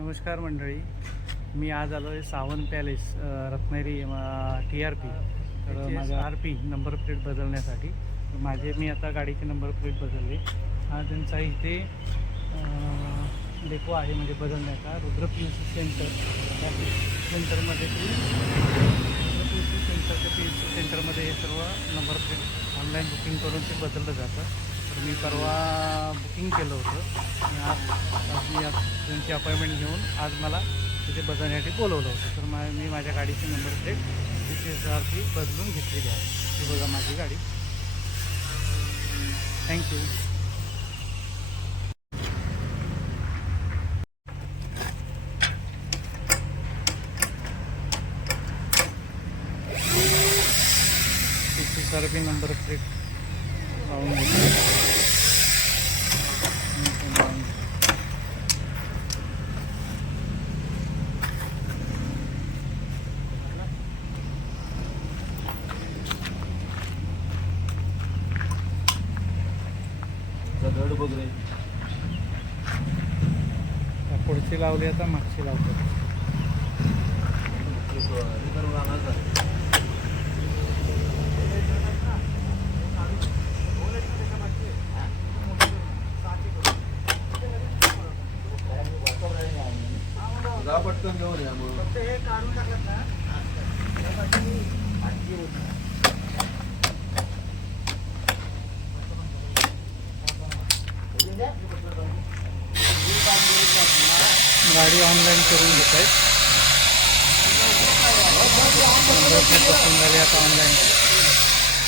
नमस्कार मंडळी. मी आज आलो आहे Sawant palace Ratnagiri T R P. तर माझा आर पी नंबर प्लेट बदलण्यासाठी. माझे मी आता गाडीचे नंबर प्लेट बदलले. हा त्यांचा इथे डेपो आहे म्हणजे बदलण्याचा. Rudra P C centre. त्या सेंटरमध्ये ती रुद्र पी सी सेंटरच्या पी सी सेंटरमध्ये हे सर्व नंबर प्लेट ऑनलाईन बुकिंग करून ते बदललं जातं. तर मी परवा बुकिंग केलं होतं. आणि आज मी त्यांची अपॉइंटमेंट घेऊन आज मला तिथे बदलण्यासाठी बोलवलं होतं. तर मा मी माझ्या गाडीची नंबर प्लेट तिथे बदलून घेतलेली आहे. ती बघा माझी गाडी. थँक्यू तिथे बी नंबर प्लेट लावून घेतली लावून दगड बघ रे त्या पुढची लावली आता मागची लावतो. हे पटकन घेऊन या मग. गाडी ऑनलाईन करून घेत आहेत. नंबर प्लेट पसंत झाली आता ऑनलाईन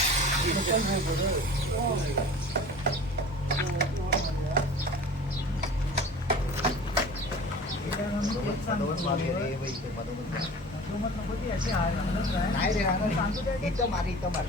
नाही रे इथं मार इथं मार.